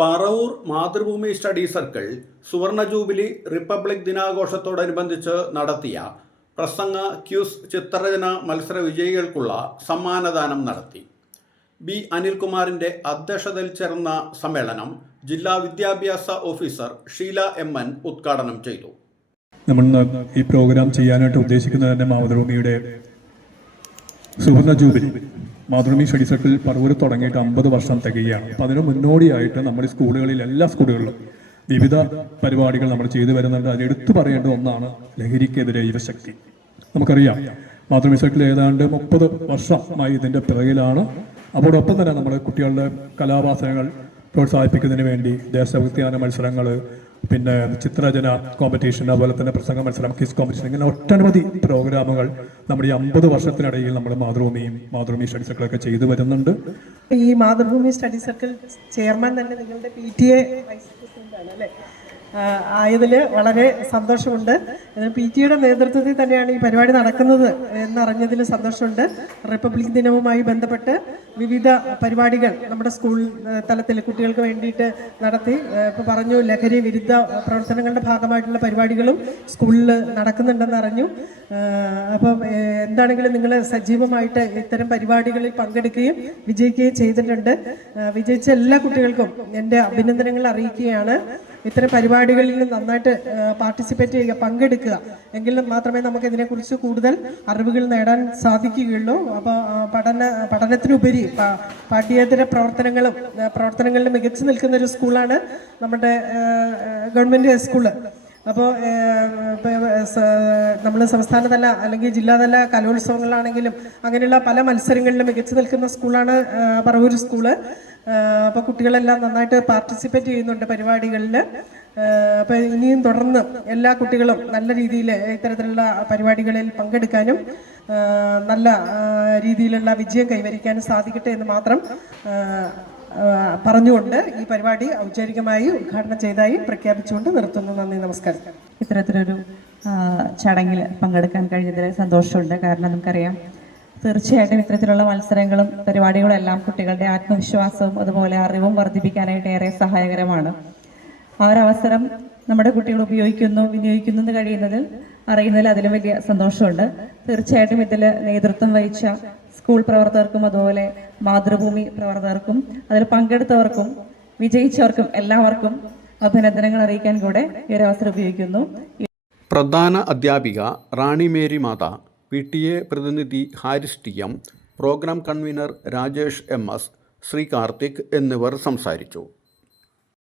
Paravur Mathrubhumi study circle സുവർണ jubilee republic ദിനാഘോഷത്തോടനുബന്ധിച്ച് നടത്തിയ പ്രസംഗ ക്യൂസ് ചിത്രരചന മത്സര വിജയികൾക്കുള്ള സമ്മാനദാനം നടത്തി. ബി. അനിൽകുമാറിന്റെ അധ്യക്ഷതയിൽ ചേർന്ന സമ്മേളനം ജില്ലാ വിദ്യാഭ്യാസ ഓഫീസർ ഷീല എം. എൻ. ഉദ്ഘാടനം ചെയ്തു. നമ്മൾ ഈ പ്രോഗ്രാം ചെയ്യാനായിട്ട് ഉദ്ദേശിക്കുന്നത് തന്നെ മാതൃഭൂമിയുടെ സുവർണ jubilee. Mathrubhumi study circle Paravur തുടങ്ങിയിട്ട് അമ്പത് വർഷം തികയുകയാണ് അപ്പം അതിന് മുന്നോടിയായിട്ട് നമ്മുടെ സ്കൂളുകളിൽ എല്ലാ സ്കൂളുകളിലും വിവിധ പരിപാടികൾ നമ്മൾ ചെയ്തു വരുന്നുണ്ട്. അതിൽ എടുത്തു പറയേണ്ട ഒന്നാണ് ലഹരിക്കെതിരെ യുവശക്തി നമുക്കറിയാം മാതൃഭൂമി സർക്കിൾ ഏതാണ്ട് മുപ്പത് വർഷമായി ഇതിന്റെ പിറകിലാണ്. അതോടൊപ്പം തന്നെ നമ്മുടെ കുട്ടികളുടെ കലാവാസനകൾ പ്രോത്സാഹിപ്പിക്കുന്നതിന് വേണ്ടി ദേശഭക്തിയാന മത്സരങ്ങൾ പിന്നെ ചിത്രരചന കോമ്പറ്റീഷൻ അതുപോലെ തന്നെ പ്രസംഗ മത്സരം കിസ് കോമ്പറ്റീഷൻ ഇങ്ങനെ ഒട്ടനവധി പ്രോഗ്രാമുകൾ നമ്മുടെ ഈ അമ്പത് വർഷത്തിനിടയിൽ നമ്മൾ മാതൃഭൂമിയും മാതൃഭൂമി സ്റ്റഡി സർക്കിളൊക്കെ ചെയ്തു വരുന്നുണ്ട്. ഈ മാതൃഭൂമി സ്റ്റഡി സർക്കിൾ ചെയർമാൻ തന്നെ നിങ്ങളുടെ പി ടി എ ആയതിൽ വളരെ സന്തോഷമുണ്ട്. പി ടിയുടെ നേതൃത്വത്തിൽ തന്നെയാണ് ഈ പരിപാടി നടക്കുന്നത് എന്നറിഞ്ഞതിൽ സന്തോഷമുണ്ട്. റിപ്പബ്ലിക് ദിനവുമായി ബന്ധപ്പെട്ട് വിവിധ പരിപാടികൾ നമ്മുടെ സ്കൂൾ തലത്തിൽ കുട്ടികൾക്ക് വേണ്ടിയിട്ട് നടത്തി. ഇപ്പോൾ പറഞ്ഞു ലഹരി വിരുദ്ധ പ്രവർത്തനങ്ങളുടെ ഭാഗമായിട്ടുള്ള പരിപാടികളും സ്കൂളിൽ നടക്കുന്നുണ്ടെന്ന് അറിഞ്ഞു. അപ്പം എന്താണെങ്കിലും നിങ്ങൾ സജീവമായിട്ട് ഇത്തരം പരിപാടികളിൽ പങ്കെടുക്കുകയും വിജയിക്കുകയും ചെയ്തിട്ടുണ്ട്. വിജയിച്ച എല്ലാ കുട്ടികൾക്കും എന്റെ അഭിനന്ദനങ്ങൾ അറിയിക്കുകയാണ്. ഇത്തരം പരിപാടികളിൽ നന്നായിട്ട് പാർട്ടിസിപ്പേറ്റ് ചെയ്യുക പങ്കെടുക്കുക. എങ്കിൽ മാത്രമേ നമുക്ക് ഇതിനെക്കുറിച്ച് കൂടുതൽ അറിവുകൾ നേടാൻ സാധിക്കുകയുള്ളൂ. അപ്പോൾ പഠന പഠനത്തിനുപരി പാഠ്യേതര പ്രവർത്തനങ്ങളും പ്രവർത്തനങ്ങളിൽ മികച്ചു നിൽക്കുന്ന ഒരു സ്കൂളാണ് നമ്മുടെ ഗവൺമെന്റ് സ്കൂൾ അപ്പോൾ നമ്മൾ സംസ്ഥാനതല അല്ലെങ്കിൽ ജില്ലാതല കലോത്സവങ്ങളാണെങ്കിലും അങ്ങനെയുള്ള പല മത്സരങ്ങളിലും മികച്ചു നിൽക്കുന്ന സ്കൂളാണ് പറവൂർ സ്കൂൾ. അപ്പോൾ കുട്ടികളെല്ലാം നന്നായിട്ട് പാർട്ടിസിപ്പേറ്റ് ചെയ്യുന്നുണ്ട് പരിപാടികളിൽ അപ്പോൾ ഇനിയും തുടർന്ന് എല്ലാ കുട്ടികളും നല്ല രീതിയിൽ ഇത്തരത്തിലുള്ള പരിപാടികളിൽ പങ്കെടുക്കാനും നല്ല രീതിയിലുള്ള വിജയം കൈവരിക്കാനും സാധിക്കട്ടെ എന്ന് മാത്രം പറഞ്ഞുകൊണ്ട് ഈ പരിപാടി ഔപചാരികമായി ഉദ്ഘാടനം ചെയ്തായി പ്രഖ്യാപിച്ചുകൊണ്ട് നിർത്തുന്നു. നന്ദി നമസ്കാരം. ഇത്തരത്തിലൊരു ചടങ്ങിൽ പങ്കെടുക്കാൻ കഴിഞ്ഞതിൽ സന്തോഷമുണ്ട്. കാരണം നമുക്കറിയാം തീർച്ചയായിട്ടും ഇത്തരത്തിലുള്ള മത്സരങ്ങളും പരിപാടികളും എല്ലാം കുട്ടികളുടെ ആത്മവിശ്വാസവും അതുപോലെ അറിവും വർദ്ധിപ്പിക്കാനായിട്ട് ഏറെ സഹായകരമാണ്. ആ ഒരു അവസരം നമ്മുടെ കുട്ടികൾ ഉപയോഗിക്കുന്നു വിനിയോഗിക്കുന്നു എന്ന് കഴിയുന്നതിൽ അറിയുന്നതിൽ അതിലും വലിയ സന്തോഷമുണ്ട്. തീർച്ചയായിട്ടും ഇതിൽ നേതൃത്വം വഹിച്ച സ്കൂൾ പ്രവർത്തകർക്കും അതുപോലെ മാതൃഭൂമി പ്രവർത്തകർക്കും അതിൽ പങ്കെടുത്തവർക്കും വിജയിച്ചവർക്കും എല്ലാവർക്കും അഭിനന്ദനങ്ങൾ അറിയിക്കാൻ കൂടെ ഈ ഒരു അവസരം ഉപയോഗിക്കുന്നു. പ്രധാന അധ്യാപിക Rani Mary Matha P T A പ്രതിനിധി Haris T M programme convener Rajesh M S Shri Karthik എന്നിവർ സംസാരിച്ചു.